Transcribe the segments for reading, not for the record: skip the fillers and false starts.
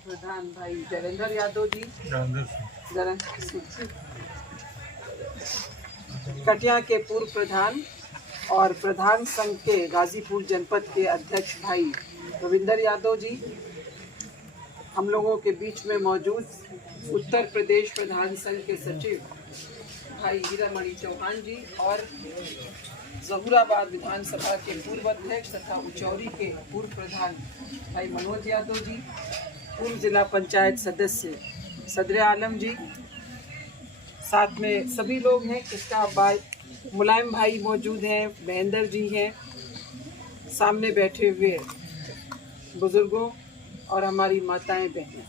प्रधान भाई देवेंद्र यादव जी, कटिया के पूर्व प्रधान और प्रधान संघ के गाजीपुर जनपद के अध्यक्ष भाई रविंदर यादव जी, हम लोगों के बीच में मौजूद उत्तर प्रदेश प्रधान संघ के सचिव भाई हीरामणि चौहान जी और जहूराबाद विधानसभा के पूर्व अध्यक्ष तथा उचौरी के पूर्व प्रधान भाई मनोज यादव जी, पूर्व जिला पंचायत सदस्य सदर आलम जी, साथ में सभी लोग हैं, कृष्णा भाई, मुलायम भाई मौजूद हैं, महेंद्र जी हैं, सामने बैठे हुए बुजुर्गों और हमारी माताएं बहनें,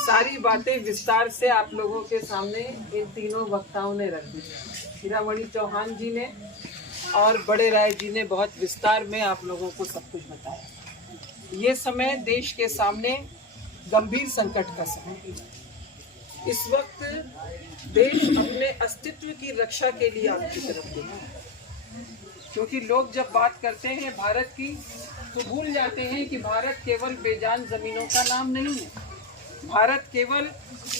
सारी बातें विस्तार से आप लोगों के सामने इन तीनों वक्ताओं ने रखी। हीरामणि चौहान जी ने और बड़े राय जी ने बहुत विस्तार में आप लोगों को सब कुछ बताया। ये समय देश के सामने गंभीर संकट का समय है। इस वक्त देश अपने अस्तित्व की रक्षा के लिए आपकी तरफ देखा है, क्योंकि लोग जब बात करते हैं भारत की तो भूल जाते हैं कि भारत केवल बेजान जमीनों का नाम नहीं है, भारत केवल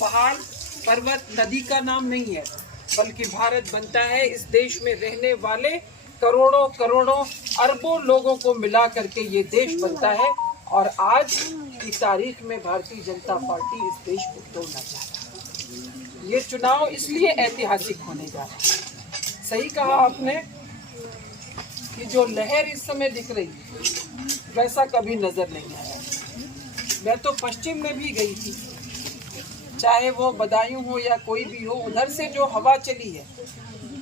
पहाड़ पर्वत नदी का नाम नहीं है, बल्कि भारत बनता है इस देश में रहने वाले करोड़ों करोड़ों अरबों लोगों को मिला करके ये देश बनता है। और आज की तारीख में भारतीय जनता पार्टी इस देश को तोड़ना चाहती है। ये चुनाव इसलिए ऐतिहासिक होने जा रहा है। सही कहा आपने कि जो लहर इस समय दिख रही है वैसा कभी नजर नहीं आया। मैं तो पश्चिम में भी गई थी, चाहे वो बदायूं हो या कोई भी हो, उधर से जो हवा चली है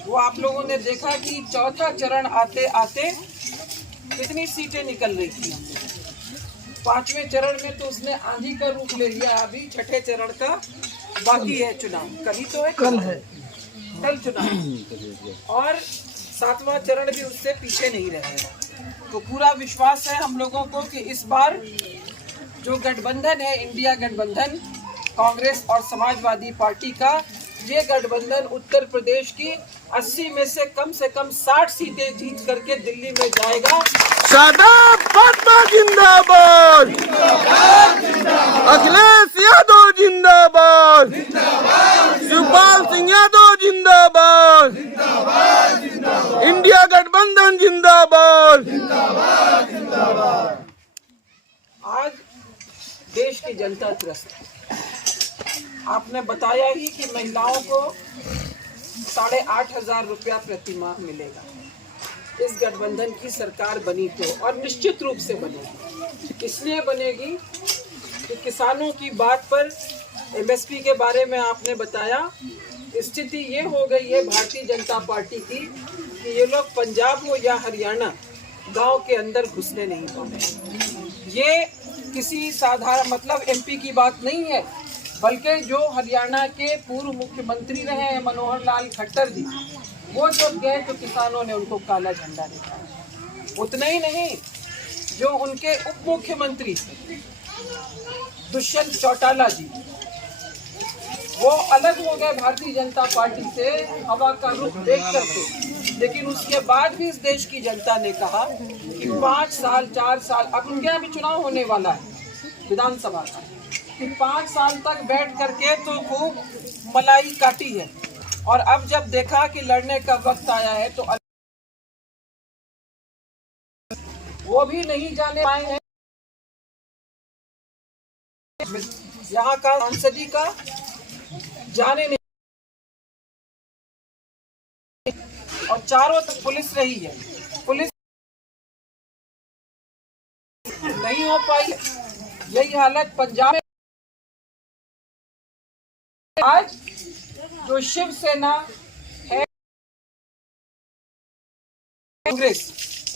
वो आप लोगों ने देखा कि चौथा चरण आते आते कितनी सीटें निकल रही थी। पांचवें चरण में तो उसने आंधी का रूप ले लिया, अभी छठे चरण का बाकी है चुनाव, कल तो है, कल चुनाव, और सातवां चरण भी उससे पीछे नहीं रहेगा। तो पूरा विश्वास है हम लोगों को कि इस बार जो गठबंधन है, इंडिया गठबंधन, कांग्रेस और समाजवादी पार्टी का, ये गठबंधन उत्तर प्रदेश की 80 में से कम 60 सीटें जीत करके दिल्ली में जाएगा। शादाब भाजपा जिंदाबाद, अखिलेश यादव जिंदाबाद, शिवपाल सिंह यादव जिंदाबाद, इंडिया गठबंधन जिंदाबाद। आज देश की जनता त्रस्त है। आपने बताया ही कि महिलाओं को 8,500 रुपया प्रति माह मिलेगा। इस गठबंधन की सरकार बनी तो, और निश्चित रूप से बनेगी। इसलिए बनेगी कि किसानों की बात पर एमएसपी के बारे में आपने बताया, स्थिति ये हो गई है भारतीय जनता पार्टी की कि ये लोग पंजाब हो या हरियाणा गांव के अंदर घुसने नहीं पाते। ये किसी साधारण एमपी की बात नहीं है, बल्कि जो हरियाणा के पूर्व मुख्यमंत्री रहे हैं मनोहर लाल खट्टर जी, वो जब गए तो किसानों ने उनको काला झंडा दिखाया। उतना ही नहीं, जो उनके उप मुख्यमंत्री थे दुष्यंत चौटाला जी, वो अलग हो गए भारतीय जनता पार्टी से हवा का रुख देख करके। लेकिन उसके बाद भी इस देश की जनता ने कहा कि 5 साल 4 साल, अब उनके यहाँ भी चुनाव होने वाला है विधानसभा का, कि 5 साल तक बैठ करके तो खूब मलाई काटी है, और अब जब देखा कि लड़ने का वक्त आया है तो वो भी नहीं जाने पाए हैं। यहाँ का सांसदी का जाने नहीं, और चारों तक पुलिस रही है, पुलिस नहीं हो पाई। यही हालत पंजाब में। आज जो शिवसेना है, कांग्रेस,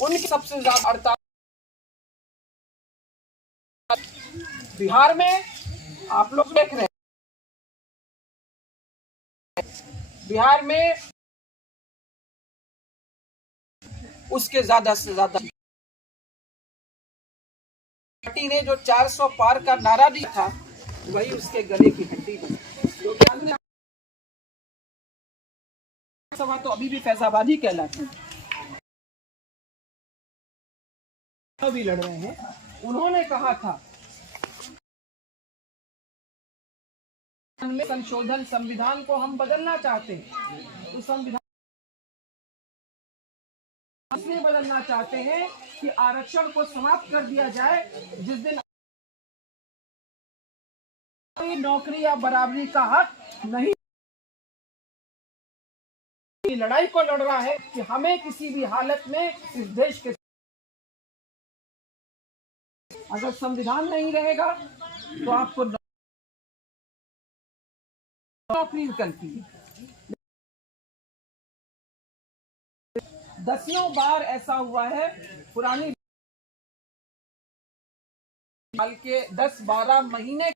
उनकी सबसे ज्यादा 48। बिहार में आप लोग देख रहे हैं, बिहार में उसके ज्यादा से ज्यादा पार्टी ने जो 400 पार का नारा दिया था, वही उसके गले की हड्डी बनी। सभा तो अभी भी फैजाबादी कहलाती है, भी लड़ रहे हैं। उन्होंने कहा था में संशोधन संविधान को हम बदलना चाहते हैं, तो संविधान इसलिए बदलना चाहते हैं कि आरक्षण को समाप्त कर दिया जाए। जिस दिन कोई नौकरी या बराबरी का हक नहीं, लड़ाई को लड़ रहा है कि हमें किसी भी हालत में इस देश के, अगर संविधान नहीं रहेगा तो आपको नौकरी करती है। 10 बार ऐसा हुआ है पुरानी साल के 10-12 महीने